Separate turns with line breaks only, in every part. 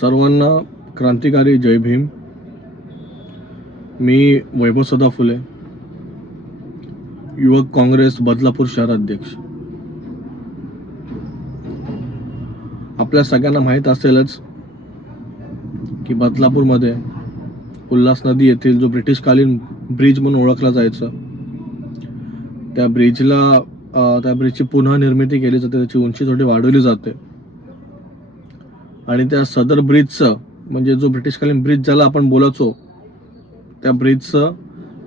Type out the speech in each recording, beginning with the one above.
सर्वांना क्रांतिकारी जय भीम. मी वैभव सदा फुले युवक काँग्रेस बदलापूर शहराध्यक्ष आपल्या सगळ्यांना माहीत असेलच की बदलापूरमध्ये उल्हास नदी येथील जो ब्रिटिशकालीन ब्रिज म्हणून ओळखला जायचा त्या ब्रिजला त्या ब्रिजची पुन्हा निर्मिती केली जाते त्याची उंची थोडी वाढवली जाते. आणि त्या सदर ब्रिजचं म्हणजे जो ब्रिटिशकालीन ब्रिज ज्याला आपण बोलायचो त्या ब्रिजचं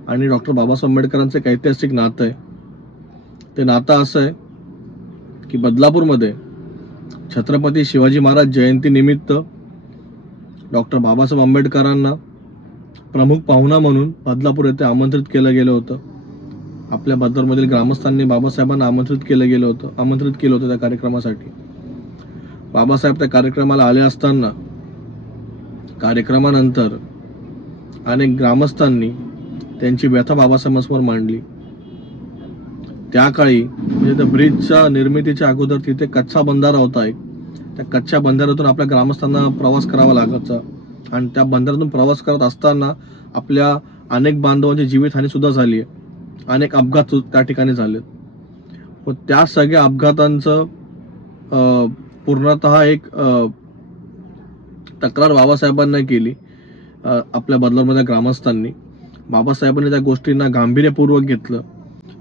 आणि डॉक्टर बाबासाहेब आंबेडकरांचं एक ऐतिहासिक नातं आहे. ते नातं असं आहे की बदलापूरमध्ये छत्रपती शिवाजी महाराज जयंतीनिमित्त डॉक्टर बाबासाहेब आंबेडकरांना प्रमुख पाहुणा म्हणून बदलापूर येथे आमंत्रित केलं गेलं होतं. आपल्या बदरमधील ग्रामस्थांनी बाबासाहेबांना आमंत्रित केलं गेलं होतं आमंत्रित केलं होतं त्या कार्यक्रमासाठी. बाबासाहेब त्या कार्यक्रमाला आले असताना कार्यक्रमानंतर अनेक ग्रामस्थांनी त्यांची व्यथा बाबासाहेबांसमोर मांडली. त्या काळी म्हणजे त्या ब्रिजच्या निर्मितीच्या अगोदर तिथे कच्चा बंधारा होता एक. त्या कच्च्या बंधाऱ्यातून आपल्या ग्रामस्थांना प्रवास करावा लागायचा आणि त्या बंधाऱ्यातून प्रवास करत असताना आपल्या अनेक बांधवांची जीवितहानी सुद्धा झाली आहे. अनेक अपघात त्या ठिकाणी झालेत. व त्या सगळ्या अपघातांचं पूर्णतः एक तक्रार बाबासाहेबांना केली आपल्या बदलामध्ये ग्रामस्थांनी. बाबासाहेबांनी त्या गोष्टींना गांभीर्यपूर्वक घेतलं.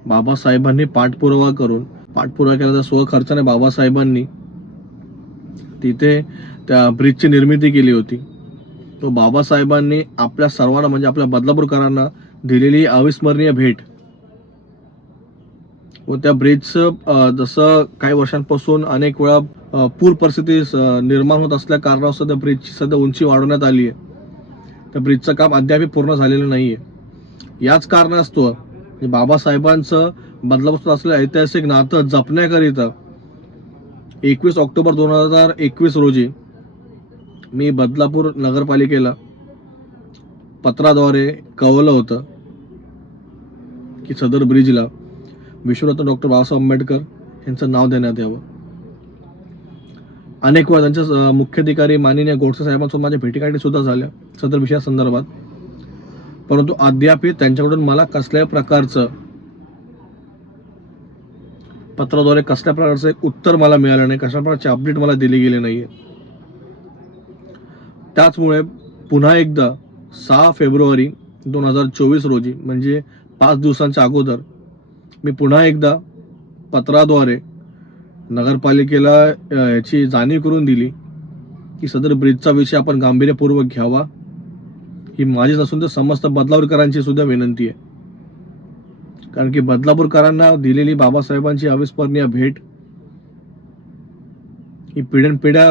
बाबासाहेबांनी पाठपुरावा करून पाठपुरावा केल्याचा स्वखर्चाने बाबासाहेबांनी तिथे त्या ब्रिजची निर्मिती केली होती. तो बाबासाहेबांनी आपल्या सर्वांना म्हणजे आपल्या बदलापूरकरांना दिलेली अविस्मरणीय भेट व त्या ब्रिजचं जसं काही वर्षांपासून अनेक वेळा पूर परिस्थिती निर्माण होत असल्या कारणास्तव त्या ब्रिजची सध्या उंची वाढवण्यात आली आहे. त्या ब्रिजचं काम अद्याप पूर्ण झालेलं नाही आहे याच कारणास्तव म्हणजे बाबासाहेबांचं बदलापासून असलेलं ऐतिहासिक नातं जपण्याकरिता एकवीस ऑक्टोबर दोन हजार एकवीस रोजी मी बदलापूर नगरपालिकेला पत्राद्वारे कळवलं होतं की सदर ब्रिजला विश्वरत्न डॉक्टर बाबासाहेब आंबेडकर यांचं नाव देण्यात यावं. अनेक वेळा त्यांच्या मुख्याधिकारी माननीय गोडसे साहेबांसोबत माझ्या भेटीगाठी सुद्धा झाल्या सदर विषयासंदर्भात परंतु अद्याप त्यांच्याकडून मला कसल्याही प्रकारचं पत्राद्वारे कसल्या प्रकारचं एक उत्तर मला मिळालं नाही कशा प्रकारचे अपडेट मला दिले गेले नाहीये. त्याचमुळे पुन्हा एकदा सहा फेब्रुवारी दोन हजार चोवीस रोजी म्हणजे पाच दिवसांच्या अगोदर मी पुन्हा एकदा पत्राद्वारे नगरपालिकेला याची जाणीव करून दिली की सदर ब्रिजचा विषय आपण गांभीर्यपूर्वक घ्यावा. ही माझीच नसून तर समस्त बदलापूरकरांची सुद्धा विनंती आहे. कारण की बदलापूरकरांना दिलेली बाबासाहेबांची अविस्मरणीय भेट ही पिढ्यानपिढ्या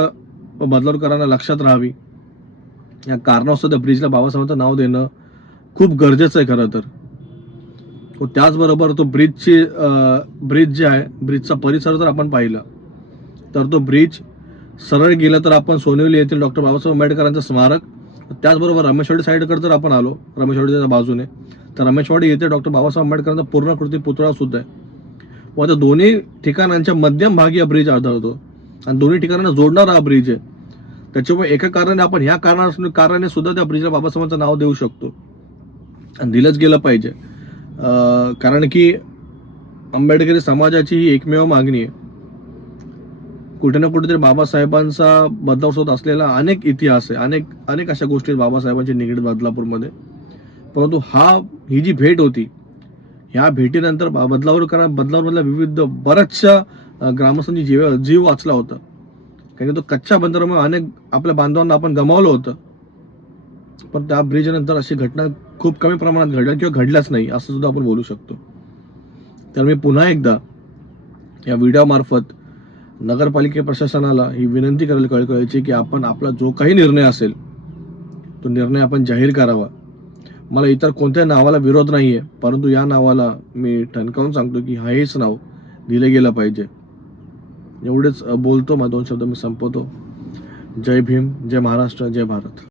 बदलापूरकरांना लक्षात राहावी. या कारणास्तव त्या ब्रिजला बाबासाहेबांचं नाव देणं खूप गरजेचं आहे खरं तर. व त्याचबरोबर तो ब्रिजची ब्रिज जे आहे ब्रिजचा परिसर जर आपण पाहिला तर तो ब्रिज सरळ गेला तर आपण सोनेवली येथील डॉक्टर बाबासाहेब आंबेडकरांचं स्मारक त्याचबरोबर रमेशवाडी साईडकडे जर आपण आलो रमेशवाडीच्या बाजूने तर रमेशवाडी येथे डॉक्टर बाबासाहेब आंबेडकरांचा पूर्णकृती पुतळा सुद्धा आहे. व त्या दोन्ही ठिकाणांच्या मध्यमभागी हा ब्रिज आढळतो आणि दोन्ही ठिकाणांना जोडणारा हा ब्रिज आहे. त्याच्यामुळे एका कारणाने आपण ह्या कारणा कारणाने सुद्धा त्या ब्रिजला बाबासाहेबांचं नाव देऊ शकतो. आणि दिलंच गेलं पाहिजे. कारण की आंबेडकरी समाजाची ही एकमेव मागणी आहे. कुठे ना कुठेतरी बाबासाहेबांचा बदलाव होत असलेला अनेक इतिहास आहे. अनेक अनेक अशा गोष्टी आहेत बाबासाहेबांची निगडीत बदलापूरमध्ये. परंतु हा ही जी भेट होती ह्या भेटीनंतर बा- कारण बदलावरमधल्या विविध बऱ्याचशा ग्रामस्थांनी ग्रामस्थांची जीव जीव वाचला होता. कारण की तो कच्च्या बंदरामुळे अनेक आपल्या बांधवांना आपण गमावलं होतं. पण त्या ब्रिज नंतर अशी घटना खूप कमी प्रमाणात घडल्या किंवा घडल्याच नाही असं सुद्धा आपण बोलू शकतो. तर मी पुन्हा एकदा या व्हिडिओमार्फत नगरपालिके प्रशासनाला ही विनंती करेल कळकळायची की आपण आपला जो काही निर्णय असेल तो निर्णय आपण जाहीर करावा. मला इतर कोणत्याही नावाला विरोध नाहीये परंतु या नावाला मी ठणकावून सांगतो की हा हेच नाव दिलं गेलं पाहिजे. एवढेच बोलतो मग दोन शब्द मी संपवतो. जय भीम जय महाराष्ट्र जय भारत.